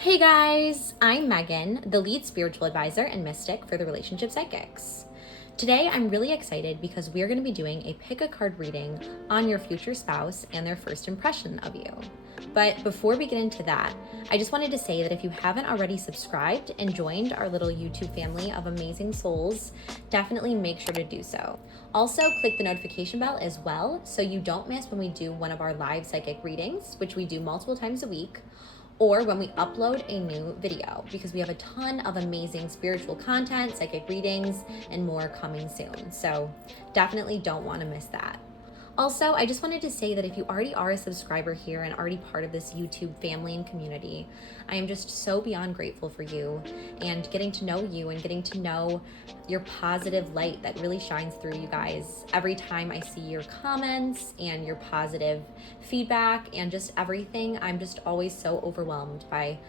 Hey guys, I'm Megan, the lead spiritual advisor and mystic for the Relationship Psychics. Today I'm really excited because we're going to be doing a pick a card reading on your future spouse and their first impression of you. But before we get into that, I just wanted to say that if you haven't already subscribed and joined our little YouTube family of amazing souls, definitely make sure to do so. Also, click the notification bell as well so you don't miss when we do one of our live psychic readings, which we do multiple times a week, or when we upload a new video, because we have a ton of amazing spiritual content, psychic readings, and more coming soon. So definitely don't want to miss that. Also, I just wanted to say that if you already are a subscriber here and already part of this YouTube family and community, I am just so beyond grateful for you and getting to know you and getting to know your positive light that really shines through you guys every time I see your comments and your positive feedback and just everything. I'm just always so overwhelmed by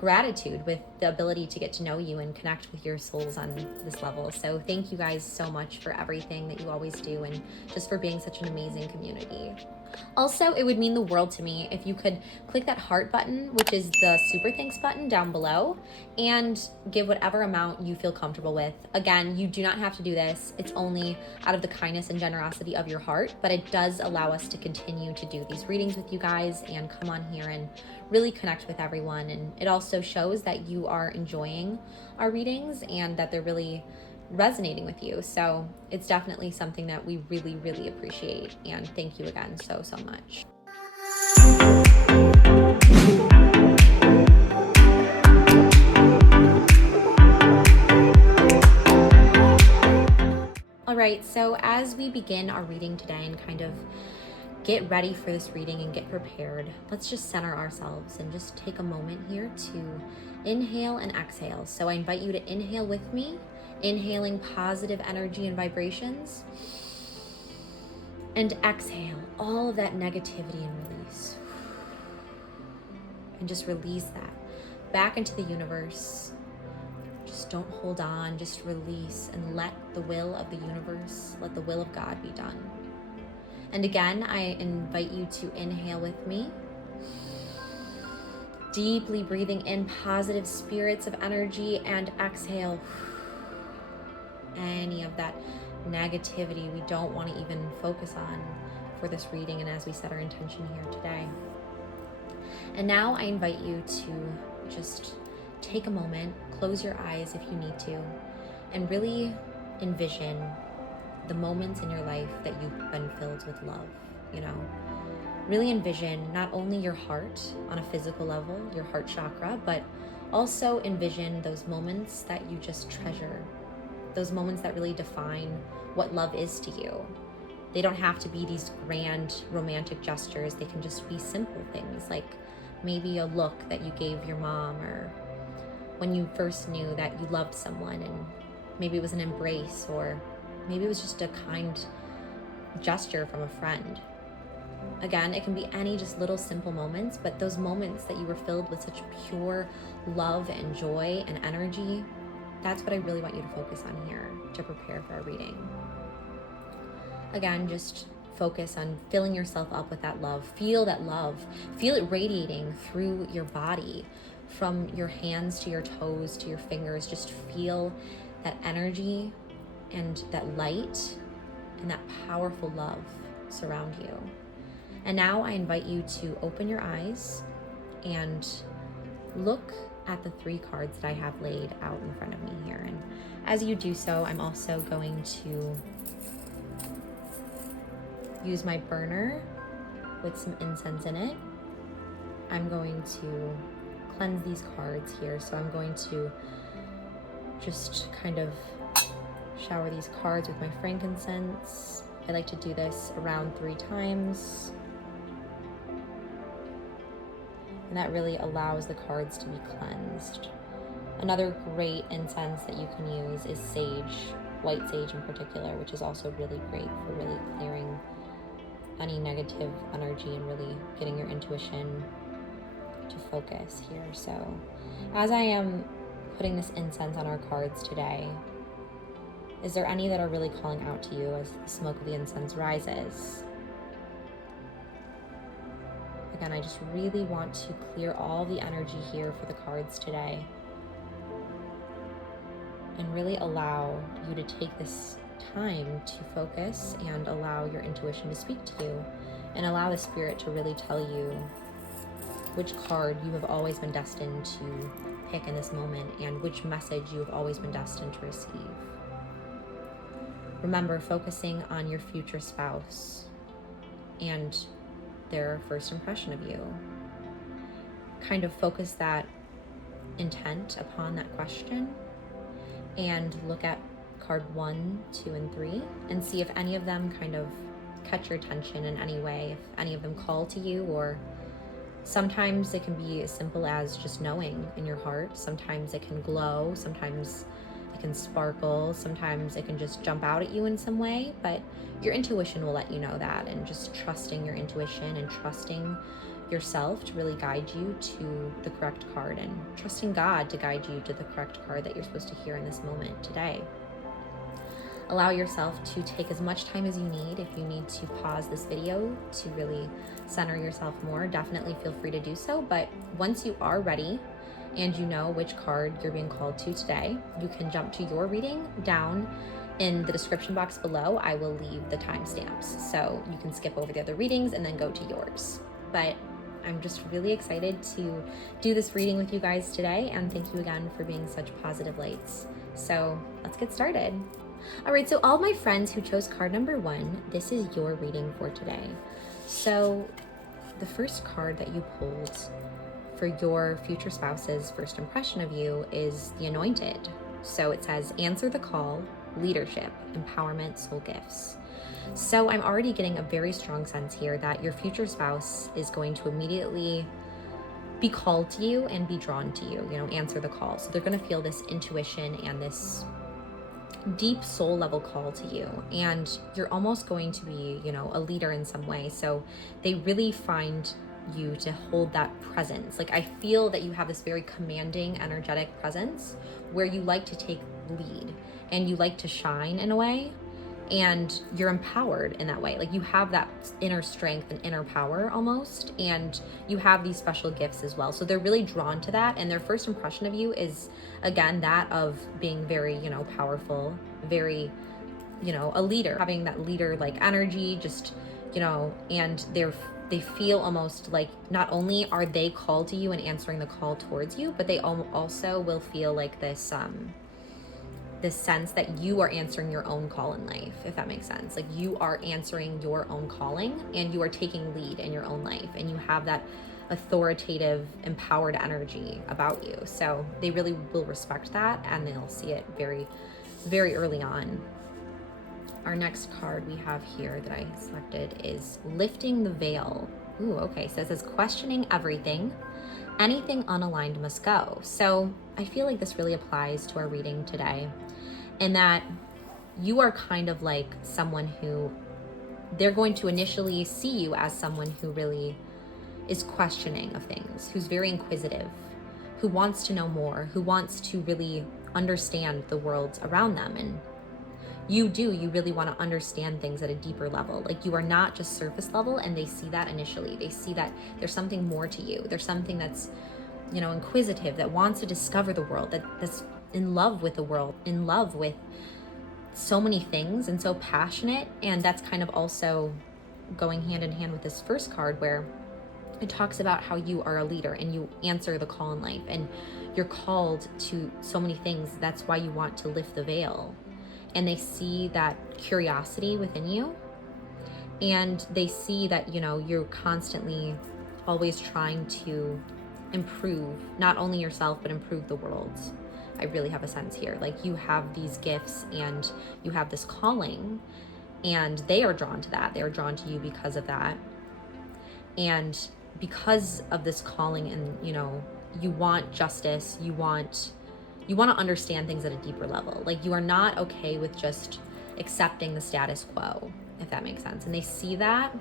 gratitude with the ability to get to know you and connect with your souls on this level. So thank you guys so much for everything that you always do and just for being such an amazing community. Also, it would mean the world to me if you could click that heart button, which is the super thanks button down below, and give whatever amount you feel comfortable with. Again, you do not have to do this. It's only out of the kindness and generosity of your heart, but it does allow us to continue to do these readings with you guys and come on here and really connect with everyone. And it also shows that you are enjoying our readings and that they're really resonating with you. So it's definitely something that we really, really appreciate. And thank you again so much. All right, so as we begin our reading today and kind of get ready for this reading and get prepared, let's just center ourselves and just take a moment here to inhale and exhale. So I invite you to inhale with me, inhaling positive energy and vibrations, and exhale all of that negativity and release. And just release that back into the universe. Just don't hold on, just release and let the will of the universe, let the will of God be done. And again, I invite you to inhale with me, deeply breathing in positive spirits of energy, and exhale any of that negativity we don't want to even focus on for this reading and as we set our intention here today. And now I invite you to just take a moment, close your eyes if you need to, and really envision the moments in your life that you've been filled with love. Really envision not only your heart on a physical level, your heart chakra, but also envision those moments that you just treasure, those moments that really define what love is to you. They don't have to be these grand romantic gestures. They can just be simple things, like maybe a look that you gave your mom, or when you first knew that you loved someone, and maybe it was an embrace, or maybe it was just a kind gesture from a friend. Again, it can be any just little simple moments, but those moments that you were filled with such pure love and joy and energy, that's what I really want you to focus on here to prepare for our reading. Again, just focus on filling yourself up with that love. Feel that love. Feel it radiating through your body, from your hands to your toes to your fingers. Just feel that energy and that light and that powerful love surround you. And now I invite you to open your eyes and look at the 3 cards that I have laid out in front of me here. And as you do so, I'm also going to use my burner with some incense in it. I'm going to cleanse these cards here. So I'm going to just kind of shower these cards with my frankincense. I like to do this around 3 times. And that really allows the cards to be cleansed. Another great incense that you can use is sage, white sage in particular, which is also really great for really clearing any negative energy and really getting your intuition to focus here. So as I am putting this incense on our cards today, is there any that are really calling out to you as the smoke of the incense rises? Again, I just really want to clear all the energy here for the cards today and really allow you to take this time to focus and allow your intuition to speak to you and allow the spirit to really tell you which card you have always been destined to pick in this moment and which message you have always been destined to receive. Remember, focusing on your future spouse and their first impression of you. Kind of focus that intent upon that question and look at card 1, 2, and 3 and see if any of them kind of catch your attention in any way, if any of them call to you, or sometimes it can be as simple as just knowing in your heart. Sometimes it can glow, sometimes it can sparkle, sometimes it can just jump out at you in some way, but your intuition will let you know that, and just trusting your intuition and trusting yourself to really guide you to the correct card and trusting God to guide you to the correct card that you're supposed to hear in this moment today. Allow yourself to take as much time as you need. If you need to pause this video to really center yourself more, definitely feel free to do so. But once you are ready and you know which card you're being called to today, you can jump to your reading. Down in the description box below, I will leave the timestamps, so you can skip over the other readings and then go to yours. But I'm just really excited to do this reading with you guys today, and thank you again for being such positive lights. So let's get started. All right, so all my friends who chose card number 1, this is your reading for today. So the first card that you pulled for your future spouse's first impression of you is the Anointed. So it says, answer the call, leadership, empowerment, soul gifts. So I'm already getting a very strong sense here that your future spouse is going to immediately be called to you and be drawn to you, answer the call. So they're going to feel this intuition and this deep soul level call to you, and you're almost going to be, a leader in some way. So they really find you to hold that presence. Like, I feel that you have this very commanding, energetic presence where you like to take lead and you like to shine in a way, and you're empowered in that way. Like, you have that inner strength and inner power almost, and you have these special gifts as well. So they're really drawn to that, and their first impression of you is, again, that of being very, powerful, very, a leader, having that leader like energy, just, and they feel almost like not only are they called to you and answering the call towards you, but they also will feel like this sense that you are answering your own call in life, if that makes sense. Like, you are answering your own calling and you are taking lead in your own life, and you have that authoritative, empowered energy about you. So they really will respect that, and they'll see it very, very early on. Our next card we have here that I selected is Lifting the Veil. Ooh, okay. So it says, questioning everything. Anything unaligned must go. So I feel like this really applies to our reading today, in that you are kind of like someone who they're going to initially see you as someone who really is questioning of things, who's very inquisitive, who wants to know more, who wants to really understand the world around them. And you really want to understand things at a deeper level. Like, you are not just surface level, and they see that initially. They see that there's something more to you. There's something that's, inquisitive, that wants to discover the world, that's in love with the world, in love with so many things, and so passionate. And that's kind of also going hand in hand with this first card, where it talks about how you are a leader and you answer the call in life, and you're called to so many things. That's why you want to lift the veil. And they see that curiosity within you, and they see that, you're constantly always trying to improve not only yourself, but improve the world. I really have a sense here. Like, you have these gifts and you have this calling, and they are drawn to that. They are drawn to you because of that. And because of this calling, and, you want justice, you want to understand things at a deeper level. Like, you are not okay with just accepting the status quo, if that makes sense. And they see that,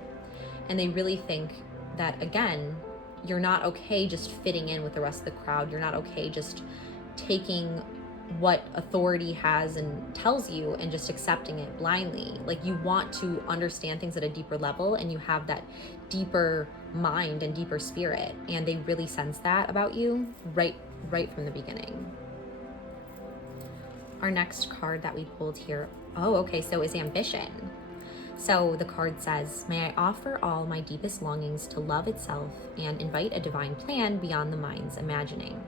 and they really think that, again, you're not okay just fitting in with the rest of the crowd. You're not okay just taking what authority has and tells you and just accepting it blindly. Like, you want to understand things at a deeper level, and you have that deeper mind and deeper spirit, and they really sense that about you right from the beginning. Our next card that we pulled here, is ambition. So the card says, may I offer all my deepest longings to love itself and invite a divine plan beyond the mind's imagining.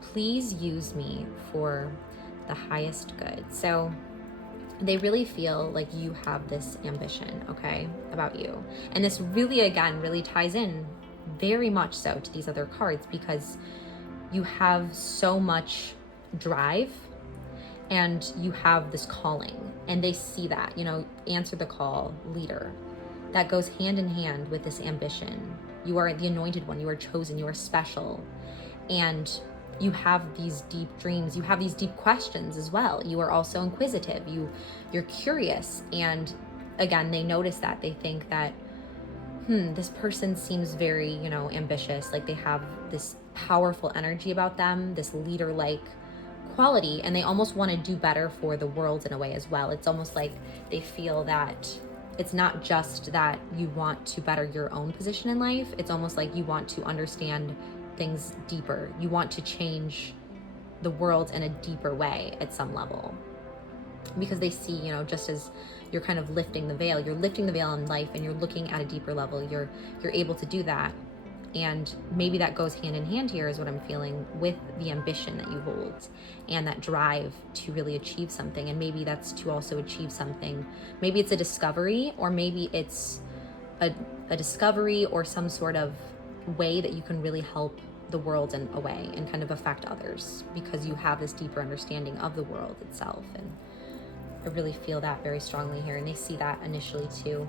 Please use me for the highest good. So they really feel like you have this ambition, okay, about you. And this really, again, really ties in very much so to these other cards, because you have so much drive and you have this calling, and they see that, answer the call, leader. That goes hand in hand with this ambition. You are the anointed one, you are chosen, you are special. And you have these deep dreams, you have these deep questions as well. You are also inquisitive, you're curious. And again, they notice that, they think that, this person seems very, ambitious, like they have this powerful energy about them, this leader-like quality, and they almost want to do better for the world in a way as well. It's almost like they feel that it's not just that you want to better your own position in life, it's almost like you want to understand things deeper. You want to change the world in a deeper way at some level, because they see, just as you're kind of lifting the veil, you're lifting the veil in life and you're looking at a deeper level, you're able to do that. And maybe that goes hand in hand here, is what I'm feeling, with the ambition that you hold and that drive to really achieve something. And maybe that's to also achieve something. Maybe it's a discovery, or maybe it's a discovery or some sort of way that you can really help the world in a way and kind of affect others, because you have this deeper understanding of the world itself. And I really feel that very strongly here, and they see that initially too.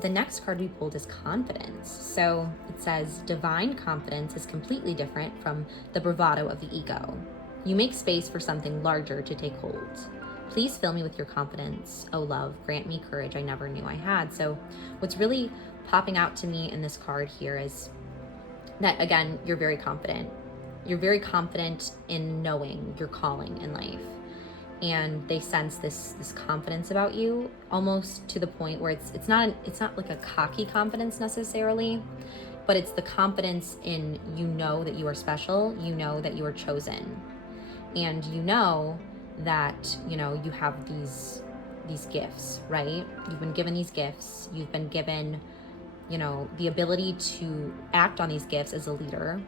The next card we pulled is confidence. So it says, divine confidence is completely different from the bravado of the ego. You make space for something larger to take hold. Please fill me with your confidence. Oh love, grant me courage I never knew I had. So what's really popping out to me in this card here is that, again, you're very confident. You're very confident in knowing your calling in life. And they sense this confidence about you, almost to the point where it's not like a cocky confidence necessarily, but it's the confidence in, that you are special, that you are chosen, and that you have these gifts, right? You've been given these gifts. You've been given the ability to act on these gifts as a leader,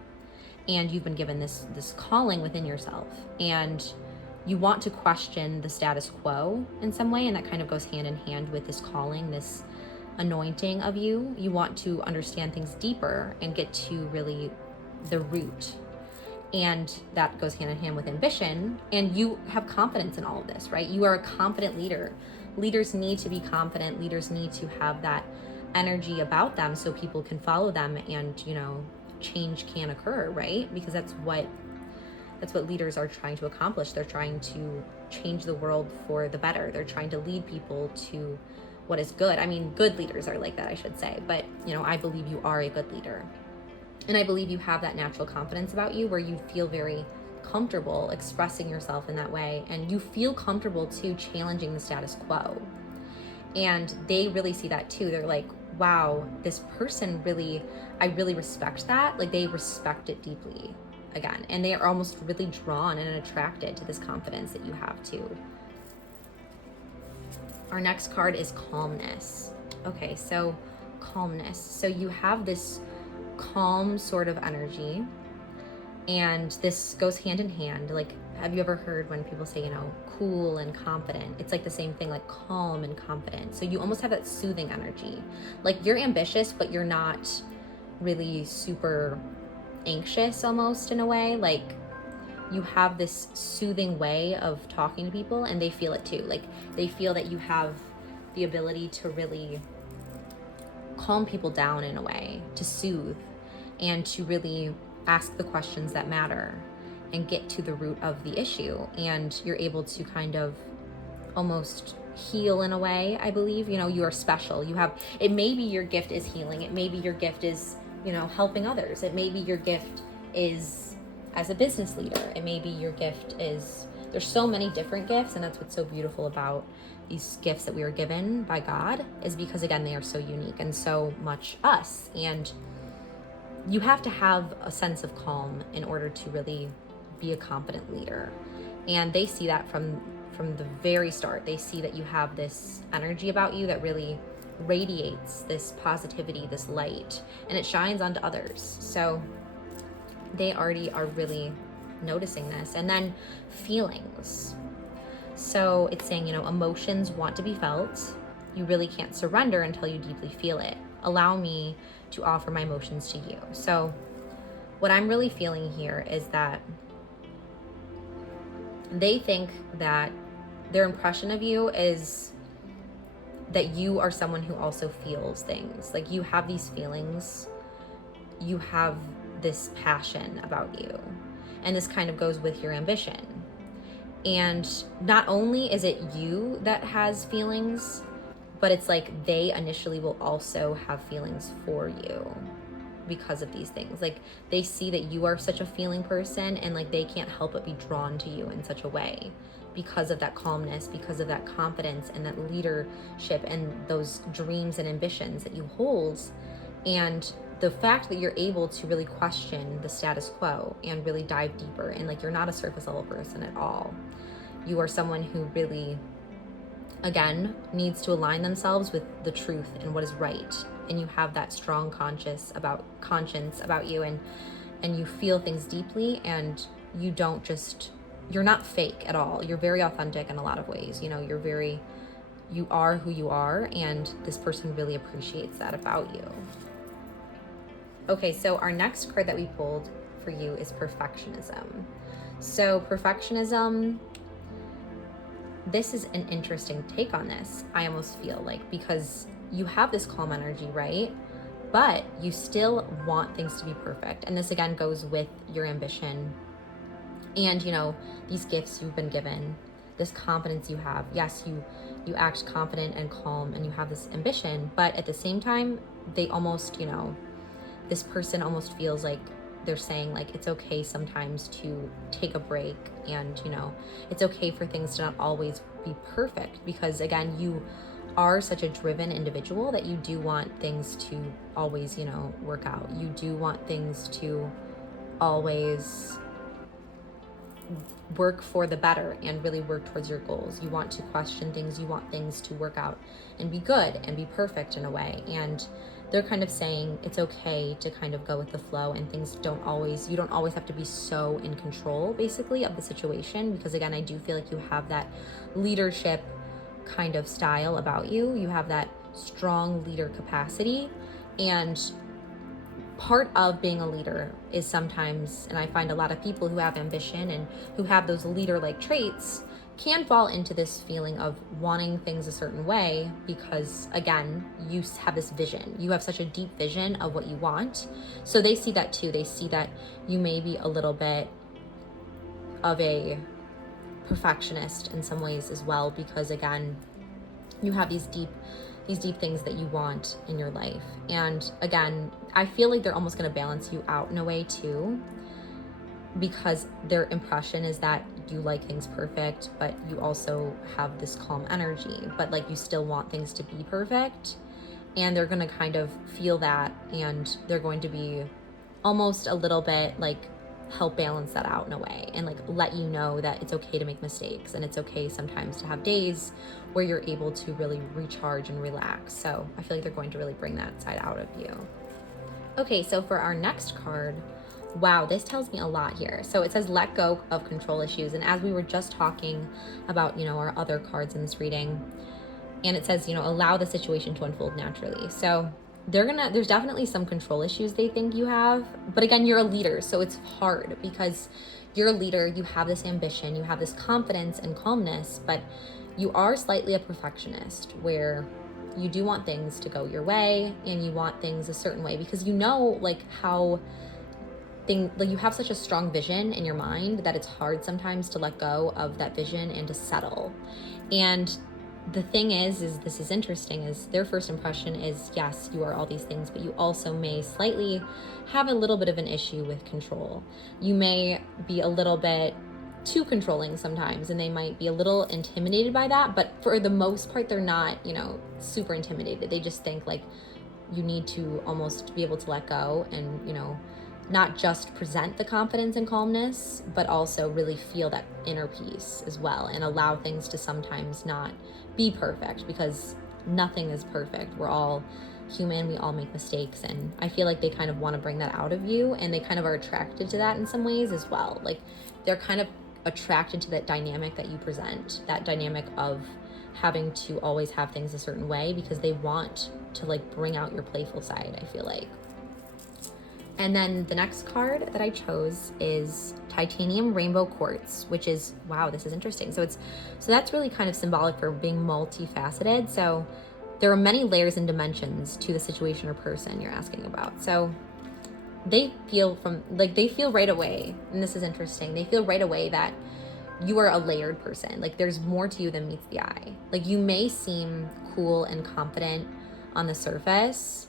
and you've been given this calling within yourself, and you want to question the status quo in some way, and that kind of goes hand in hand with this calling, this anointing of you. You want to understand things deeper and get to really the root, and that goes hand in hand with ambition. And you have confidence in all of this, right? You are a confident leader. Leaders need to be confident. Leaders need to have that energy about them so people can follow them, and change can occur, right? Because that's what leaders are trying to accomplish. They're trying to change the world for the better. They're trying to lead people to what is good. I mean, good leaders are like that, I should say. But, I believe you are a good leader. And I believe you have that natural confidence about you, where you feel very comfortable expressing yourself in that way. And you feel comfortable too challenging the status quo. And they really see that too. They're like, wow, this person I really respect that. Like, they respect it deeply. Again, and they are almost really drawn and attracted to this confidence that you have too. Our next card is calmness. Okay, so calmness. So you have this calm sort of energy, and this goes hand in hand. Like, have you ever heard when people say, cool and confident? It's like the same thing, like calm and confident. So you almost have that soothing energy. Like, you're ambitious, but you're not really super anxious, almost, in a way. Like, you have this soothing way of talking to people, and they feel it too. Like, they feel that you have the ability to really calm people down in a way, to soothe, and to really ask the questions that matter and get to the root of the issue. And you're able to kind of almost heal in a way, I believe. You are special. It may be your gift is healing. It may be your gift is helping others. It may be your gift is as a business leader. It may be your gift is there's so many different gifts, and that's what's so beautiful about these gifts that we are given by God, is because again, they are so unique and so much us. And you have to have a sense of calm in order to really be a competent leader. And they see that from the very start. They see that you have this energy about you that really radiates this positivity, this light, and it shines onto others. So they already are really noticing this. And then feelings. So it's saying, emotions want to be felt. You really can't surrender until you deeply feel it. Allow me to offer my emotions to you. So what I'm really feeling here is that they think that their impression of you is that you are someone who also feels things. Like, you have these feelings, you have this passion about you, and this kind of goes with your ambition. And not only is it you that has feelings, but it's like they initially will also have feelings for you because of these things. Like, they see that you are such a feeling person, and like they can't help but be drawn to you in such a way because of that calmness, because of that confidence and that leadership and those dreams and ambitions that you hold. And the fact that you're able to really question the status quo and really dive deeper, and like, you're not a surface level person at all. You are someone who really, again, needs to align themselves with the truth and what is right. And you have that strong conscience about you, and you feel things deeply, and you don't just, you're not fake at all. You're very authentic in a lot of ways. You are who you are, and this person really appreciates that about you. Okay, so our next card that we pulled for you is perfectionism. So perfectionism, this is an interesting take on this, I almost feel like, because you have this calm energy, right? But you still want things to be perfect. And this again goes with your ambition and, these gifts you've been given, this confidence you have. Yes, you act confident and calm, and you have this ambition, but at the same time, they almost, this person almost feels like they're saying, like, it's okay sometimes to take a break, and it's okay for things to not always be perfect, because again, you are such a driven individual that you do want things to always work out. You do want things to always work for the better and really work towards your goals. You want to question things, you want things to work out and be good and be perfect in a way. And they're kind of saying it's okay to kind of go with the flow, and things you don't always have to be so in control, basically, of the situation, because again, I do feel like you have that leadership kind of style about you. You have that strong leader capacity, and part of being a leader is sometimes, and I find a lot of people who have ambition and who have those leader-like traits can fall into this feeling of wanting things a certain way, because again, you have this vision. You have such a deep vision of what you want. So they see that too. They see that you may be a little bit of a perfectionist in some ways as well, because again, you have these deep things that you want in your life. And again, I feel like they're almost going to balance you out in a way too, because their impression is that you like things perfect, but you also have this calm energy, but like you still want things to be perfect. And they're going to kind of feel that, and they're going to be almost a little bit like help balance that out in a way, and like let you know that it's okay to make mistakes, and it's okay sometimes to have days where you're able to really recharge and relax. So I feel like they're going to really bring that side out of you. Okay, so for our next card, wow, this tells me a lot here. So it says let go of control issues. And as we were just talking about, our other cards in this reading, and it says, allow the situation to unfold naturally. So there's definitely some control issues they think you have, but again, you're a leader, so it's hard because you're a leader, you have this ambition, you have this confidence and calmness, but you are slightly a perfectionist, where you do want things to go your way, and you want things a certain way, because you have such a strong vision in your mind that it's hard sometimes to let go of that vision and to settle. And the thing is this is interesting, is their first impression is, yes, you are all these things, but you also may slightly have a little bit of an issue with control. You may be a little bit too controlling sometimes, and they might be a little intimidated by that, but for the most part they're not, super intimidated. They just think like you need to almost be able to let go and, not just present the confidence and calmness, but also really feel that inner peace as well, and allow things to sometimes not be perfect, because nothing is perfect. We're all human, we all make mistakes, and I feel like they kind of want to bring that out of you, and they kind of are attracted to that in some ways as well. Like they're kind of attracted to that dynamic that you present, that dynamic of having to always have things a certain way, because they want to like bring out your playful side, I feel like. And then the next card that I chose is Titanium Rainbow Quartz, which is, wow, this is interesting. So that's really kind of symbolic for being multifaceted. So there are many layers and dimensions to the situation or person you're asking about. So they feel right away, and this is interesting, they feel right away that you are a layered person. Like there's more to you than meets the eye. Like you may seem cool and confident on the surface,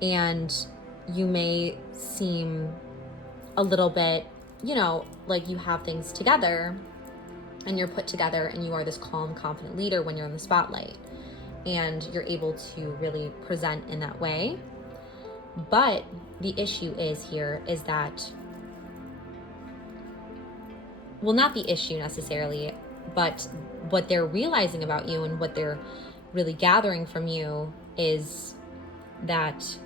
and you may seem a little bit, like you have things together and you're put together and you are this calm, confident leader when you're in the spotlight, and you're able to really present in that way. But the issue is that, well, not the issue necessarily, but what they're realizing about you and what they're really gathering from you is that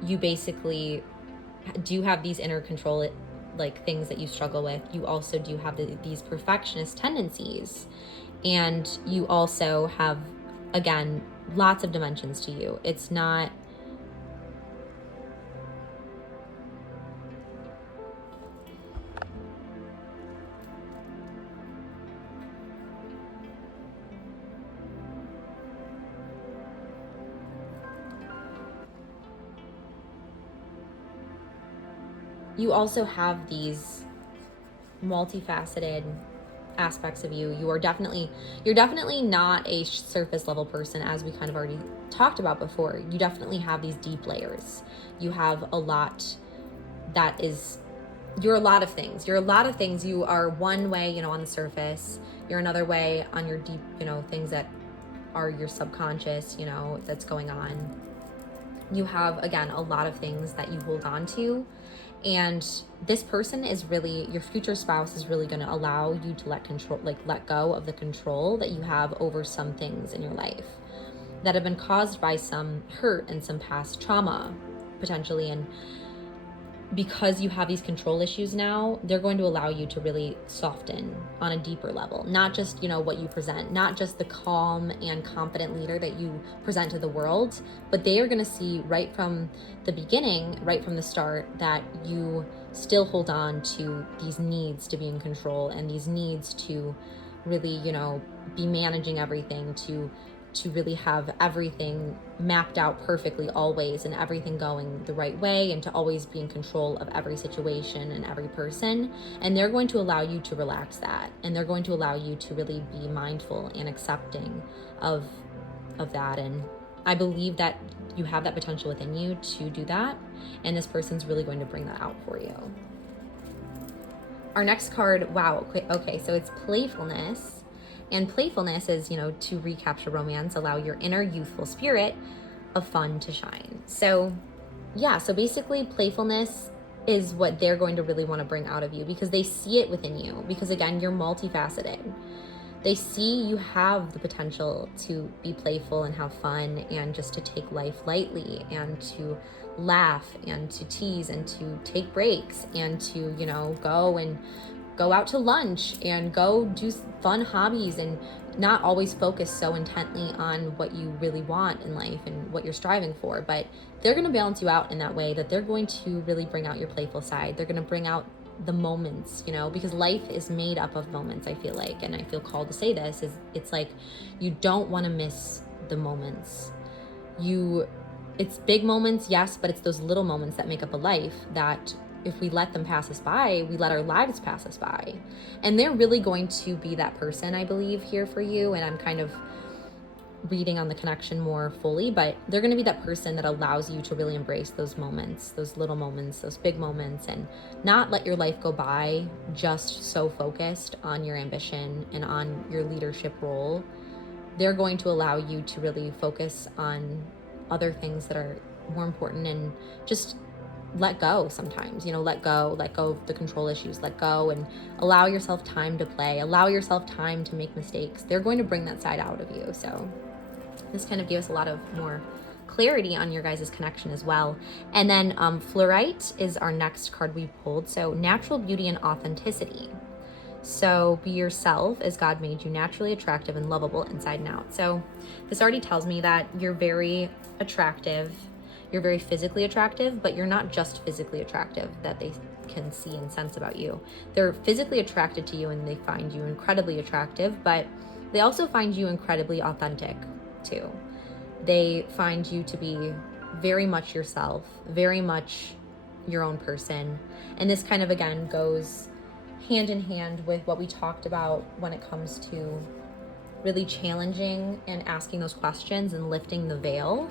you basically do have these inner control, like things that you struggle with. You also do have these perfectionist tendencies, and you also have, again, lots of dimensions to you. It's not, you also have these multifaceted aspects of you. You're definitely not a surface level person, as we kind of already talked about before. You definitely have these deep layers. You have a lot that is, you're a lot of things. You are one way, on the surface. You're another way on your deep, things that are your subconscious, that's going on. You have, again, a lot of things that you hold on to. And this person is really, your future spouse is really going to allow you to let go of the control that you have over some things in your life that have been caused by some hurt and some past trauma, potentially. And because you have these control issues now, they're going to allow you to really soften on a deeper level. Not just, what you present, not just the calm and confident leader that you present to the world, but they are going to see right from the beginning, right from the start, that you still hold on to these needs to be in control, and these needs to really, be managing everything, to really have everything mapped out perfectly always, and everything going the right way, and to always be in control of every situation and every person. And they're going to allow you to relax that, and they're going to allow you to really be mindful and accepting of that. And I believe that you have that potential within you to do that, and this person's really going to bring that out for you. Our next card, wow, okay, so it's playfulness. And playfulness is, to recapture romance, allow your inner youthful spirit of fun to shine. So basically playfulness is what they're going to really want to bring out of you, because they see it within you, because again, you're multifaceted. They see you have the potential to be playful and have fun, and just to take life lightly, and to laugh and to tease and to take breaks, and to, go out to lunch and go do fun hobbies, and not always focus so intently on what you really want in life and what you're striving for. But they're going to balance you out in that way, that they're going to really bring out your playful side. They're going to bring out the moments, because life is made up of moments, I feel like, and I feel called to say this, is it's like you don't want to miss the moments. It's big moments, yes, but it's those little moments that make up a life that, if we let them pass us by, we let our lives pass us by. And they're really going to be that person, I believe, here for you. And I'm kind of reading on the connection more fully, but they're going to be that person that allows you to really embrace those moments, those little moments, those big moments, and not let your life go by just so focused on your ambition and on your leadership role. They're going to allow you to really focus on other things that are more important, and just let go sometimes, let go of the control issues, let go and allow yourself time to play, allow yourself time to make mistakes. They're going to bring that side out of you. So this kind of gives us a lot of more clarity on your guys' connection as well. And then fluorite is our next card we pulled. So natural beauty and authenticity. So be yourself as God made you, naturally attractive and lovable inside and out. So this already tells me that you're very attractive. You're very physically attractive, but you're not just physically attractive that they can see and sense about you. They're physically attracted to you and they find you incredibly attractive, but they also find you incredibly authentic too. They find you to be very much yourself, very much your own person. And this kind of, again, goes hand in hand with what we talked about when it comes to really challenging and asking those questions and lifting the veil.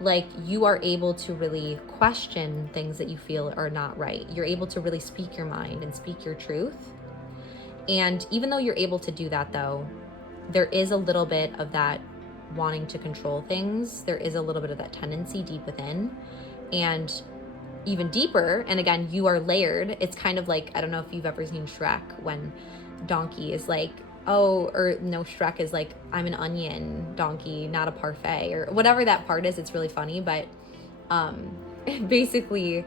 Like, you are able to really question things that you feel are not right. You're able to really speak your mind and speak your truth. And even though you're able to do that, though, there is a little bit of that wanting to control things. There is a little bit of that tendency deep within. And even deeper, and again, you are layered. It's kind of like, I don't know if you've ever seen Shrek, when Donkey is like, Shrek is like, I'm an onion, Donkey, not a parfait, or whatever that part is. It's really funny, but basically,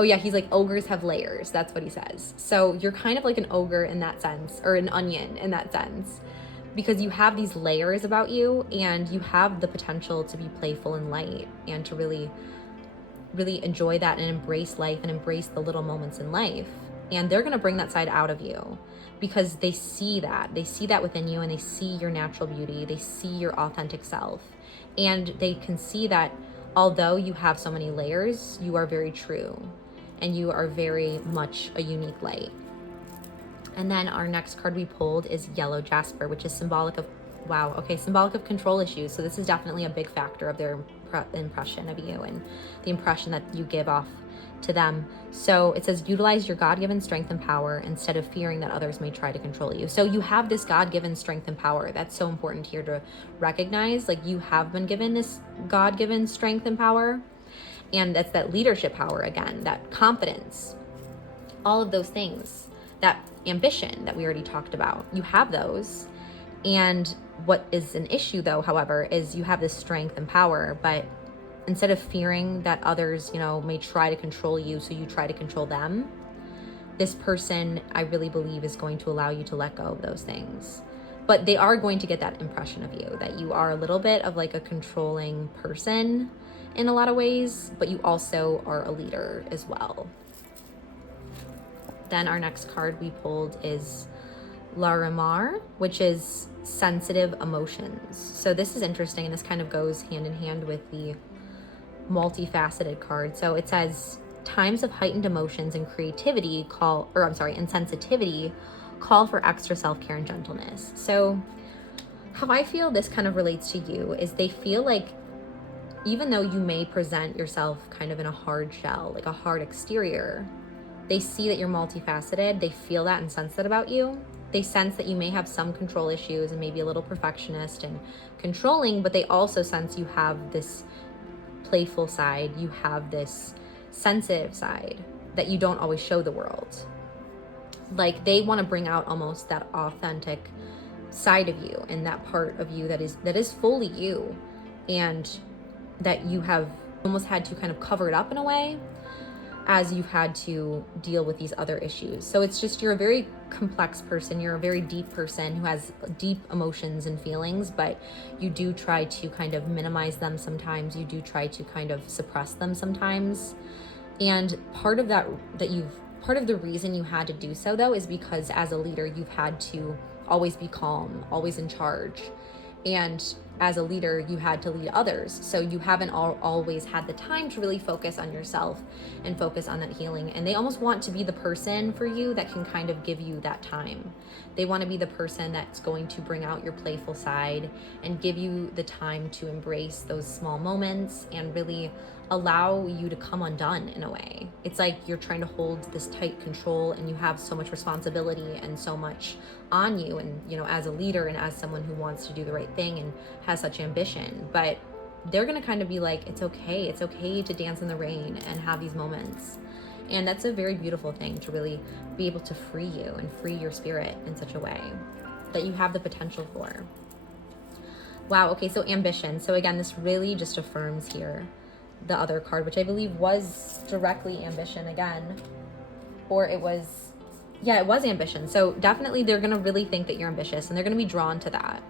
he's like, ogres have layers. That's what he says. So you're kind of like an ogre in that sense, or an onion in that sense, because you have these layers about you, and you have the potential to be playful and light, and to really, really enjoy that and embrace life and embrace the little moments in life. And they're going to bring that side out of you because they see that within you, and they see your natural beauty. They see your authentic self, and they can see that although you have so many layers, you are very true, and you are very much a unique light. And then our next card we pulled is yellow jasper, which is symbolic of control issues. So this is definitely a big factor of their impression of you and the impression that you give off to them. So it says, utilize your God-given strength and power instead of fearing that others may try to control you. So you have this God-given strength and power. That's so important here to recognize. Like, you have been given this God-given strength and power, and that's that leadership power again, that confidence, all of those things, that ambition that we already talked about. You have those. And what is an issue, though, however, is you have this strength and power, but instead of fearing that others, may try to control you, so you try to control them, this person, I really believe, is going to allow you to let go of those things. But they are going to get that impression of you, that you are a little bit of like a controlling person in a lot of ways, but you also are a leader as well. Then our next card we pulled is Larimar, which is sensitive emotions. So this is interesting, and this kind of goes hand in hand with the multifaceted card. So it says, times of heightened emotions and creativity and sensitivity call for extra self-care and gentleness. So how I feel this kind of relates to you is they feel like, even though you may present yourself kind of in a hard shell, like a hard exterior, they see that you're multifaceted. They feel that and sense that about you. They sense that you may have some control issues and maybe a little perfectionist and controlling, but they also sense you have this playful side. You have this sensitive side that you don't always show the world. Like, they want to bring out almost that authentic side of you, and that part of you that is fully you, and that you have almost had to kind of cover it up in a way as you've had to deal with these other issues. So it's just, you're a very complex person. You're a very deep person who has deep emotions and feelings, but you do try to kind of minimize them sometimes. You do try to kind of suppress them sometimes. And part of part of the reason you had to do so, though, is because as a leader, you've had to always be calm, always in charge. And as a leader, you had to lead others. So you haven't always had the time to really focus on yourself and focus on that healing. And they almost want to be the person for you that can kind of give you that time. They want to be the person that's going to bring out your playful side and give you the time to embrace those small moments and really allow you to come undone in a way. It's like you're trying to hold this tight control and you have so much responsibility and so much on you, and as a leader and as someone who wants to do the right thing and has such ambition. But they're going to kind of be like, it's okay to dance in the rain and have these moments. And that's a very beautiful thing, to really be able to free you and free your spirit in such a way that you have the potential for. Wow. Okay, so ambition. So again, this really just affirms here the other card, which I believe was directly ambition again, or it was ambition. So definitely they're going to really think that you're ambitious and they're going to be drawn to that.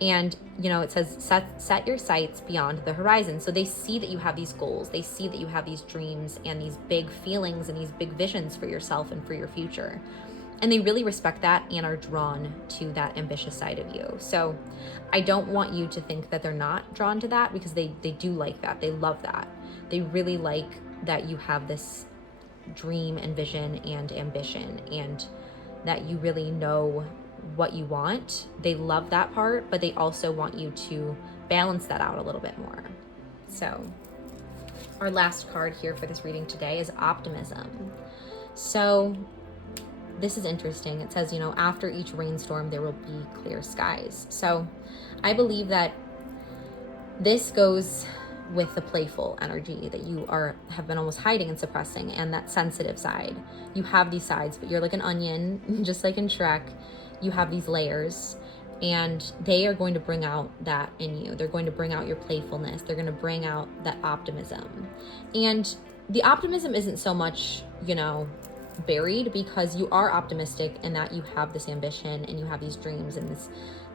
And it says set your sights beyond the horizon. So they see that you have these goals, they see that you have these dreams and these big feelings and these big visions for yourself and for your future. And they really respect that and are drawn to that ambitious side of you. So I don't want you to think that they're not drawn to that, because they do like that. They love that. They really like that you have this dream and vision and ambition, and that you really know what you want. They love that part, but they also want you to balance that out a little bit more. So our last card here for this reading today is optimism. So this is interesting. It says, after each rainstorm, there will be clear skies. So I believe that this goes with the playful energy that you have been almost hiding and suppressing, and that sensitive side. You have these sides, but you're like an onion, just like in Shrek. You have these layers, and they are going to bring out that in you. They're going to bring out your playfulness. They're going to bring out that optimism. And the optimism isn't so much, buried, because you are optimistic in that you have this ambition and you have these dreams and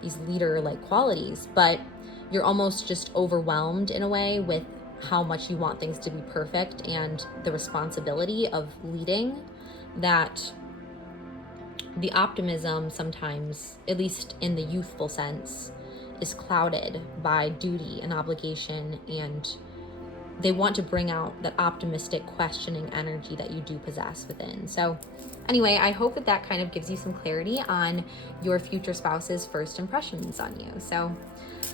these leader-like qualities, but you're almost just overwhelmed in a way with how much you want things to be perfect and the responsibility of leading, that the optimism sometimes, at least in the youthful sense, is clouded by duty and obligation, and they want to bring out that optimistic, questioning energy that you do possess within. So anyway, I hope that kind of gives you some clarity on your future spouse's first impressions on you. So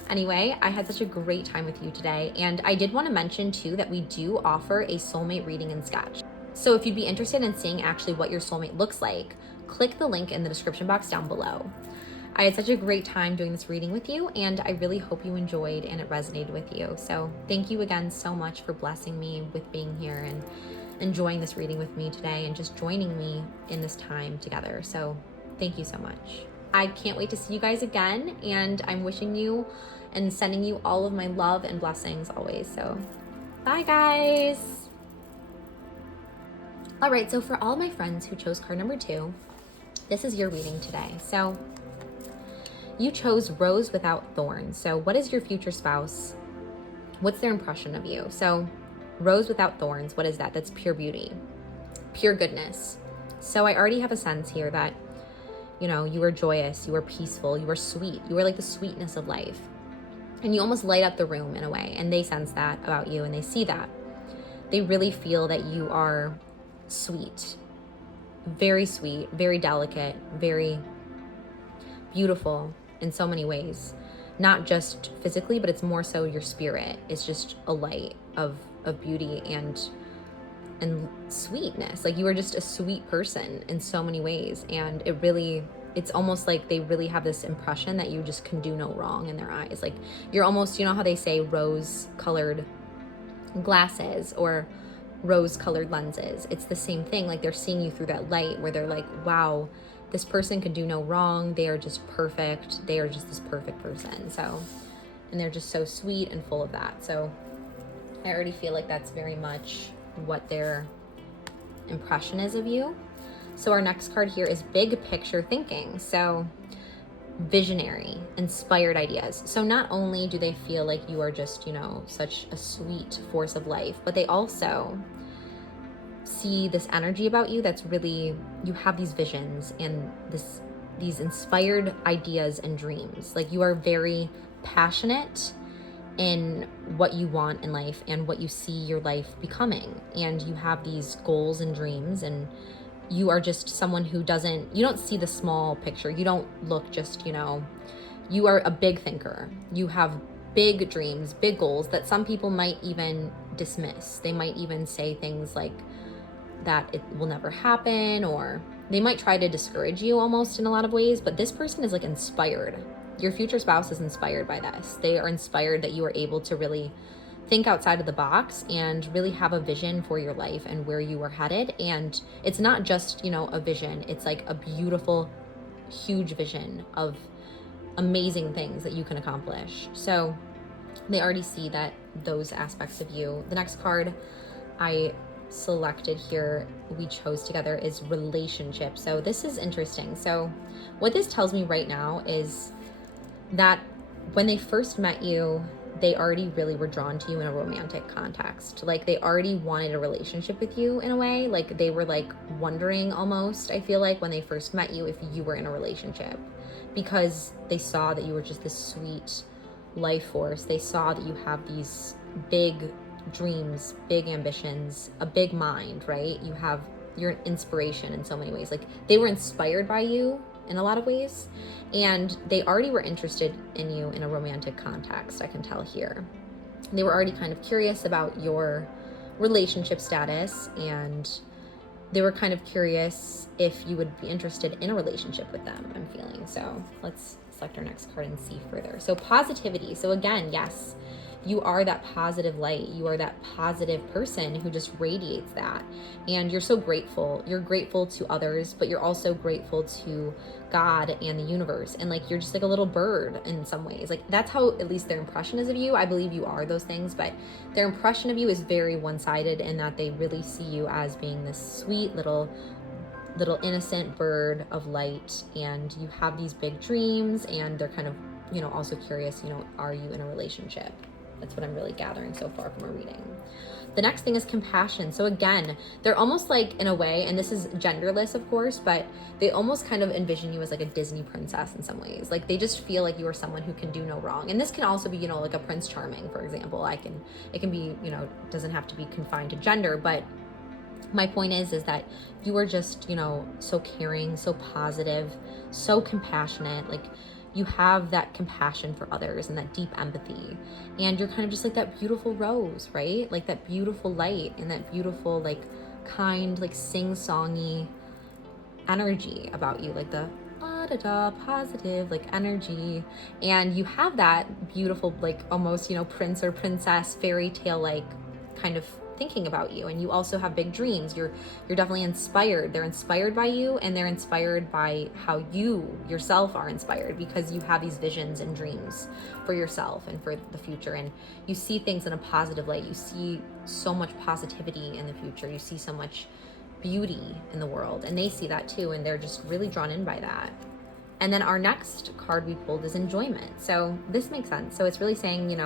anyway, I had such a great time with you today. And I did want to mention too that we do offer a soulmate reading and sketch. So if you'd be interested in seeing actually what your soulmate looks like, click the link in the description box down below. I had such a great time doing this reading with you, and I really hope you enjoyed and it resonated with you. So thank you again so much for blessing me with being here and enjoying this reading with me today and just joining me in this time together. So thank you so much. I can't wait to see you guys again, and I'm wishing you and sending you all of my love and blessings always. So bye guys. All right, so for all my friends who chose card number 2, this is your reading today. So you chose Rose Without Thorns. So what is your future spouse? What's their impression of you? So Rose Without Thorns, what is that? That's pure beauty, pure goodness. So I already have a sense here that, you are joyous, you are peaceful, you are sweet, you are like the sweetness of life. And you almost light up the room in a way, and they sense that about you and they see that. They really feel that you are sweet, very delicate, very beautiful in so many ways, not just physically, but it's more so your spirit is just a light of beauty and sweetness. Like you are just a sweet person in so many ways, and it's almost like they really have this impression that you just can do no wrong in their eyes. Like you're almost, how they say rose colored glasses or rose colored lenses. It's the same thing. Like they're seeing you through that light where they're like, wow, this person can do no wrong. They are just perfect. They are just this perfect person. So, and they're just so sweet and full of that. So I already feel like that's very much what their impression is of you. So our next card here is big picture thinking. So visionary, inspired ideas. So not only do they feel like you are just, such a sweet force of life, but they also see this energy about you that's really, you have these visions and this these inspired ideas and dreams. Like, you are very passionate in what you want in life and what you see your life becoming. And you have these goals and dreams, and you are just someone who you don't see the small picture. You don't look just, you are a big thinker. You have big dreams, big goals that some people might even dismiss. They might even say things like that it will never happen, or they might try to discourage you almost in a lot of ways. But this person is like inspired. Your future spouse is inspired by this. They are inspired that you are able to really think outside of the box and really have a vision for your life and where you are headed. And it's not just, a vision. It's like a beautiful, huge vision of amazing things that you can accomplish. So they already see that, those aspects of you. The next card I selected here, we chose together, is relationship. So this is interesting. So what this tells me right now is that when they first met you, they already really were drawn to you in a romantic context. Like, they already wanted a relationship with you in a way. Like, they were like wondering almost, I feel like, when they first met you, if you were in a relationship, because they saw that you were just this sweet life force. They saw that you have these big dreams, big ambitions, a big mind, right? You're an inspiration in so many ways. Like, they were inspired by you in a lot of ways, and they already were interested in you in a romantic context. I can tell here they were already kind of curious about your relationship status, and they were kind of curious if you would be interested in a relationship with them, I'm feeling. So let's select our next card and see further. So positivity. So again, yes, you are that positive light. You are that positive person who just radiates that. And you're so grateful. You're grateful to others, but you're also grateful to God and the universe. And like, you're just like a little bird in some ways. Like, that's how at least their impression is of you. I believe you are those things, but their impression of you is very one-sided in that they really see you as being this sweet little innocent bird of light. And you have these big dreams, and they're kind of, also curious, are you in a relationship? That's what I'm really gathering so far from our reading. The next thing is compassion. So again, they're almost like, in a way, and this is genderless, of course, but they almost kind of envision you as like a Disney princess in some ways. Like, they just feel like you are someone who can do no wrong. And this can also be, like a Prince Charming, for example. It can be, doesn't have to be confined to gender, but my point is that you are just, so caring, so positive, so compassionate. Like, you have that compassion for others and that deep empathy. And you're kind of just like that beautiful rose, right? Like that beautiful light and that beautiful, like, kind, like sing-songy energy about you, like the da-da-da, positive, like, energy. And you have that beautiful, like, almost, prince or princess fairy tale, like, kind of thinking about you. And you also have big dreams. You're definitely inspired. They're inspired by you, and they're inspired by how you yourself are inspired, because you have these visions and dreams for yourself and for the future, and you see things in a positive light. You see so much positivity in the future. You see so much beauty in the world, and they see that too, and they're just really drawn in by that. And then our next card we pulled is enjoyment. So this makes sense. So it's really saying,